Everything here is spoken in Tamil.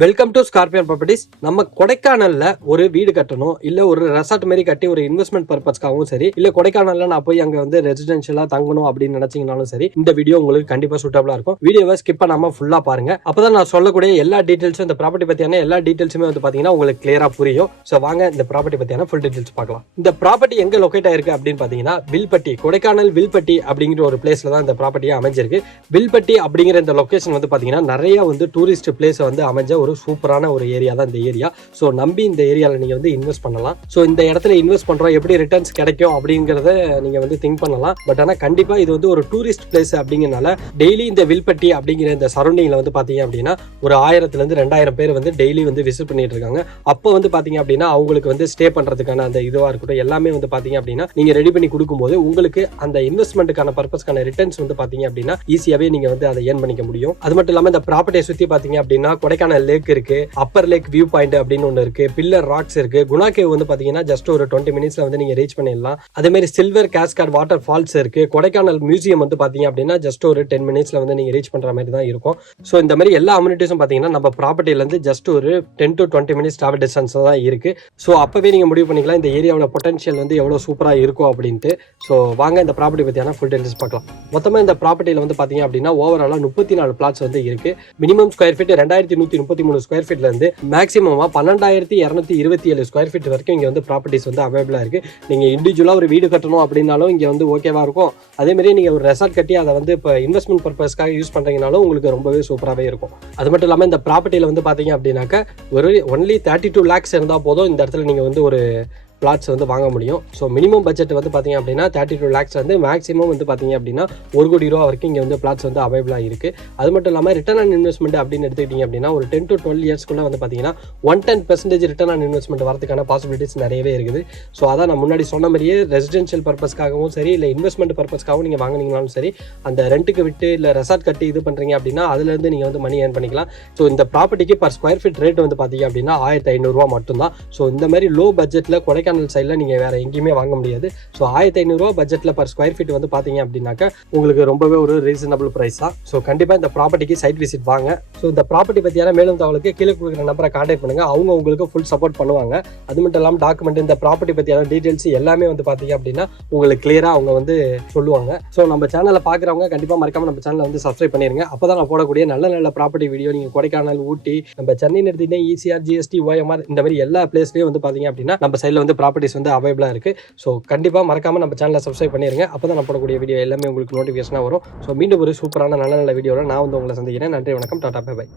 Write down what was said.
Welcome to scorpion properties. நம்ம கொடைக்கானல்ல ஒரு வீடு கட்டணும், இல்ல ஒரு ரெசார்ட் மாதிரி கட்டி ஒரு இன்வெஸ்ட்மெண்ட் பர்பஸ்க்காகவும் சரி, இல்ல கொடைக்கானல்ல நான் போய் அங்க வந்து ரெசிடென்ஷியலா தங்கணும் அப்படின்னு நினைச்சீங்கனாலும் சரி, இந்த வீடியோ உங்களுக்கு கண்டிப்பா சூட்டபிளா இருக்கும். வீடியோவை ஸ்கிப் பண்ணாம ஃபுல்லா பாருங்க. அப்பதான் நான் சொல்லக்கூடிய எல்லா டீடைல்ஸும், இந்த ப்ராப்பர்ட்டி பத்தியான எல்லா டீடைல்ஸுமே வந்து பாத்தீங்கன்னா உங்களுக்கு கிளியரா புரியும். சோ வாங்க இந்த ப்ராப்பர்ட்டி பத்தியான ஃபுல் டீடைல்ஸ் பார்க்கலாம். இந்த ப்ராப்பர்ட்டி எங்க லொகேட் ஆயிருக்கு அப்படின்னு பாத்தீங்கன்னா வில்பட்டி, கொடைக்கானல் வில்பட்டி அப்படிங்கிற ஒரு பிளேஸ்ல தான் இந்த ப்ராப்பர்ட்டியா அமைஞ்சிருக்கு. வில்பட்டி அப்படிங்கிற இந்த லொகேஷன் வந்து பாத்தீங்கன்னா நிறைய வந்து டூரிஸ்ட் பிளேஸ் வந்து அமைஞ்ச ஒரு சூப்பரான ஒரு ஏரியா தான் இந்த ஏரியா. ஸோ நம்பி இந்த ஏரியாவில் நீங்கள் வந்து இன்வெஸ்ட் பண்ணலாம். ஸோ இந்த இடத்துல இன்வெஸ்ட் பண்ணுறோம், எப்படி ரிட்டர்ன்ஸ் கிடைக்கும் அப்படிங்கிறத நீங்கள் வந்து திங்க் பண்ணலாம். பட் ஆனால் கண்டிப்பாக இது வந்து ஒரு டூரிஸ்ட் பிளேஸ் அப்படிங்கிறனால டெய்லி இந்த வில்பட்டி அப்படிங்கிற இந்த சரௌண்டிங்கில் வந்து பார்த்தீங்க அப்படின்னா ஒரு 1000 to 2000 பேர் வந்து டெய்லி வந்து விசிட் பண்ணிட்டு இருக்காங்க. அப்போ வந்து பார்த்தீங்க அப்படின்னா அவங்களுக்கு வந்து ஸ்டே பண்ணுறதுக்கான அந்த இதுவாக இருக்கட்டும் எல்லாமே வந்து பார்த்தீங்க அப்படின்னா நீங்கள் ரெடி பண்ணி கொடுக்கும்போது உங்களுக்கு அந்த இன்வெஸ்ட்மெண்ட்டுக்கான பர்பஸ்க்கான ரிட்டர்ன்ஸ் வந்து பார்த்தீங்க அப்படின்னா ஈஸியாகவே நீங்கள் வந்து அதை ஏர்ன் பண்ணிக்க முடியும். அது மட்டும் இல்லாமல் இந்த ப்ராப்பர்ட்டியை சுற்றி பார்த்தீங்க அப்படின்னா கொடைக்கானல் லேக் இருக்கு, அப்பர் லேக் வியூ பாயிண்ட் அப்படின்னு ஒன்று இருக்கு, பில்லர் ராக்ஸ் இருக்கு, குணா கேவ் வந்து பாத்தீங்கன்னா ஜஸ்ட் ஒரு 20 மினிட்ஸ்ல வந்து நீங்க ரீச் பண்ணிடலாம். அதே மாதிரி சில்வர் கேஸ்காட் வாட்டர் ஃபால்ஸ் இருக்கு, கொடைக்கானல் மியூசியம் வந்து பாத்தீங்க அப்படின்னா ஜஸ்ட் ஒரு 10 மினிட்ஸ்ல வந்து நீங்க ரீச் பண்ற மாதிரி தான் இருக்கும். ஸோ இந்த மாதிரி எல்லா அம்யூனிட்டிஸும் பாத்தீங்கன்னா நம்ம ப்ராப்பர்ட்டில இருந்து ஜஸ்ட் ஒரு 10 to 20 மினிட்ஸ் டிராவல் டிஸ்டன்ஸ் தான் இருக்கு. ஸோ அப்பவே நீங்க முடிவு பண்ணிக்கலாம் இந்த ஏரியாவோட பொட்டன்ஷியல் வந்து எவ்வளவு சூப்பரா இருக்கும் அப்படின்ட்டு. ஸோ வாங்க இந்த ப்ராப்பர்ட்டி பத்தியான ஃபுல் டீடைல்ஸ் பார்க்கலாம். மொத்தமா இந்த ப்ராப்பர்ட்டில வந்து பாத்தீங்க அப்படின்னா ஓவராலா 34 பிளாட்ஸ் வந்து இருக்கு. மினிமம் ஸ்கொயர் ஃபீட் 2133 ஸ்கொயர் ஃபீட்ல இருந்து மேக்ஸிமமா 12227 ஸ்கொயர் ஃபீட் வரைக்கும் இங்க வந்து ப்ராப்பர்ட்டிஸ் வந்து அவைலபிளா இருக்கு. நீங்க இண்டிவிஜுவலா ஒரு வீடு கட்டணும் அப்படின்னாலும் இங்க வந்து ஓகேவா இருக்கும். அதே மாதிரி நீங்க ஒரு ரெசார்ட் கட்டி அதை வந்து இப்போ இன்வெஸ்ட்மெண்ட் பர்பஸ்க்காக யூஸ் பண்றீங்கனாலும் உங்களுக்கு ரொம்பவே சூப்பராகவே இருக்கும். அது மட்டும் இல்லாமல் இந்த ப்ராப்பர்ட்டியில வந்து பாத்தீங்க அப்படின்னாக்க ஒரு ஒன்லி 32 lakhs இருந்தா போதும் இந்த இடத்துல நீங்க வந்து ஒரு பிளாட்ஸ் வந்து வாங்க முடியும். ஸோ மினிமம் பட்ஜெட் வந்து பார்த்தீங்க அப்படின்னா 32 lakhs வந்து மேக்ஸிமம் வந்து பார்த்தீங்க அப்படின்னா 1 கோடி ரூபா வரைக்கும் இங்கே வந்து பிளாட்ஸ் வந்து அவைலபிளாக இருக்குது. அது மட்டும் இல்லாமல் ரிட்டர்ன் ஆன் இன்வெஸ்ட்மெண்ட் அப்படின்னு எடுத்துக்கிட்டீங்க அப்படின்னா ஒரு 10 to 12 இயர்ஸ்க்குள்ளே வந்து பார்த்தீங்கன்னா 110% ரிட்டர்ன் ஆன் இன்வெஸ்ட்மெண்ட் வரதுக்கான பாசிபிலிட்டிஸ் நிறையவே இருக்குது. ஸோ அதான் நான் முன்னாடி சொன்ன மாதிரியே ரெசிடென்ஷியல் பர்பஸ்க்காகவும் சரி, இல்லை இன்வெஸ்ட்மெண்ட் பர்பஸ்க்காகவும் நீங்கள் வாங்கினீங்கனாலும் சரி, அந்த ரெண்ட்டுக்கு விட்டு இல்லை ரெசார்ட் கட்டி இது பண்ணுறீங்க அப்படின்னா அதுலேருந்து நீங்கள் வந்து மணி ஏர்ன் பண்ணிக்கலாம். ஸோ இந்த ப்ராப்பர்ட்டிக்கு பர் ஸ்கொயர் ஃபீட் ரேட் வந்து பார்த்தீங்க அப்படின்னா 1500 ரூபா மட்டும்தான். ஸோ இந்த மாதிரி லோ பட்ஜெட்டில் கொடைக்கானல் சைடில் நீங்கள் வேற எங்கேயுமே வாங்க முடியாது. ஸோ 1500 ரூபா பட்ஜெட்டில் பர் ஸ்கொயர் ஃபீட் வந்து பார்த்தீங்க அப்படின்னாக்க உங்களுக்கு ரொம்பவே ஒரு ரீசனபிள் ப்ரைஸ் தான். ஸோ கண்டிப்பாக இந்த ப்ராப்பர்ட்டிக்கு சைட் விசிட் வாங்க. ஸோ இந்த ப்ராப்பர்ட்டி பற்றியான மேலும் தகவலுக்கு கீழே கொடுக்குற நம்பரை கான்டாக்ட் பண்ணுங்க. அவங்க உங்களுக்கு ஃபுல் சப்போர்ட் பண்ணுவாங்க. அது மட்டும் இல்லாமல் டாக்குமெண்ட், இந்த ப்ராப்பர்ட்டி பற்றியான டீடைல்ஸ் எல்லாமே வந்து பார்த்தீங்க அப்படின்னா உங்களுக்கு கிளியராக அவங்க வந்து சொல்லுவாங்க. ஸோ நம்ம சேனலை பார்க்குறவங்க கண்டிப்பாக மறக்காம நம்ம சேனலை வந்து சப்ஸ்கிரைப் பண்ணிருங்க. அப்போ தான் நான் போடக்கூடிய நல்ல நல்ல ப்ராப்பர்ட்டி வீடியோ நீங்கள் கொடைக்கானல், ஊட்டி, நம்ம சென்னை எடுத்தீங்கன்னா ஈசிஆர், ஜிஎஸ்டி, ஓஎம்ஆர் இந்த மாதிரி எல்லா பிளேஸ்லையும் வந்து பார்த்தீங்க அப்படின்னா நம்ம சைடில் வந்து ப்ராப்பர்ட்டிஸ் வந்து அவைலபிளாக இருக்குது. ஸோ கண்டிப்பாக மறக்காமல் நம்ம சேனலை சப்ஸ்கிரைப் பண்ணிடுங்க. அப்போ தான் நான் போடக்கூடிய வீடியோ எல்லாமே உங்களுக்கு நோட்டிஃபிகேஷனாக வரும். ஸோ மீண்டும் ஒரு சூப்பரான நல்ல நல்ல வீடியோவில் நான் வந்து உங்களை சந்திக்கிறேன். நன்றி, வணக்கம், டாடா, பை பை.